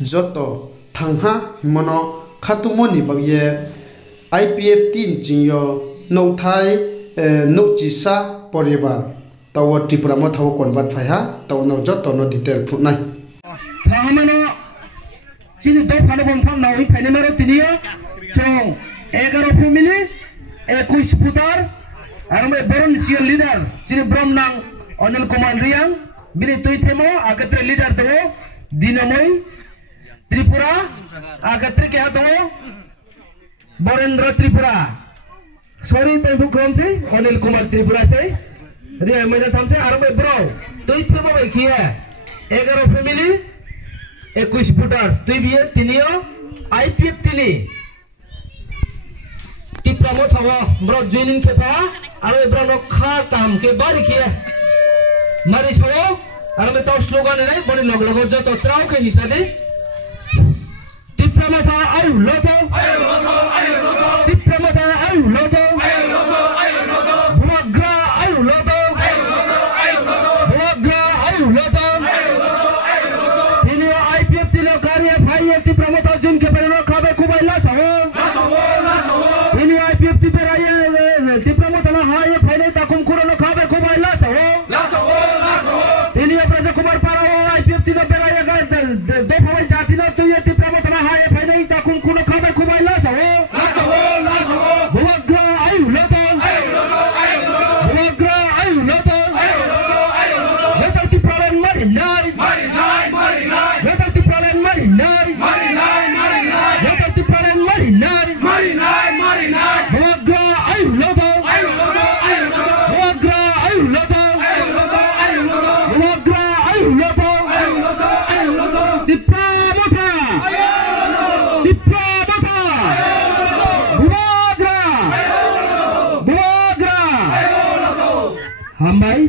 joto thangha mono khatumoni bagye IPF 3 jingyo no thai no chisa poribar tawo Tripura mo thawo convert phaiha taw no joto no detail phunai thamano chini do phane bon tham nawi phane maro tiniya chong 11 family 21 putar arme baron sia leader chini bromnang Anil Kumar Riang bini tui themo agatre leader to Dinamoy Tripura agatre kya to Borendra Tripura sorry taibu krom se Anil Kumar Tripura se Riang mena tham se arme bro tui themo bhai kiya 11 family 21 putar tui biye tinio IPF tini Tripura mo thawa bro joining ke pa arme bro no kha tam ke bari kiya Mari sawo, arame tau slogan ini, boni log joto trau ke nisade. Tripura mata ayu loto, Tripura mata ayu loto, Bumagra ayu loto, Bumagra ayu loto. Ini IPF tilo karya bhai Tripura mata jin ke perno kabe kubai la sawo. Ini IPF Tripura Tripura mata na hai bhai ne takum kurono kabe kubai la sawo. Ini Raja Kumar Parawo IPF tino beraya ga do phawai jati na tuye Tripura mata na hai bhai nei takum kuno kabe kubai la sawo. Bumagra ayu loto, Bumagra ayu loto. Letar Tripura mari nai, letar Tripura mari nai, letar Tripura mari nai. Bumagra ayu loto, Bumagra ayu loto, Bumagra ayu loto. Tripura mata, Tripura mata, Bumagra, Bumagra. Hambai.